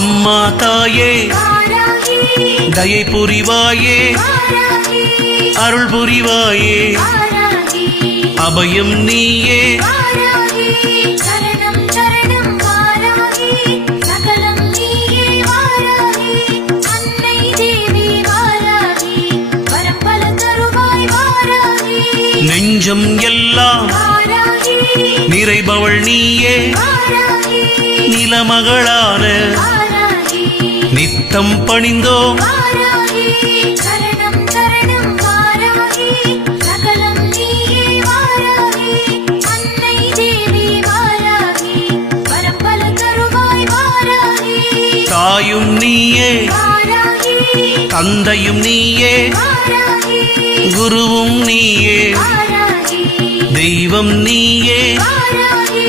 அம்மா தாயே வாராகி தயை புரிவாயே வாராகி அருள் புரிவாயே வாராகி அபயம் நீயே வாராகி சரணம் சரணம் வாராகி சகலம் நீயே வாராகி அன்னை தேவி வாராகி வரம் பல தருவாய் வாராகி நெஞ்சம் எல்லாம் வாராகி நிறைபவள் நீயே வாராகி நிலமகளான வாராகி நித்தம் பணிந்தோம் வாராகி சரணம் சரணம் வாராகி சகலம் நீயே வாராகி அன்னை தேவி வாராகி வரம் பல தருவாய் வாராகி தாயும் நீயே வாராகி தந்தையும் நீயே வாராகி குருவும் நீயே வாராகி தெய்வம் நீயே வாராகி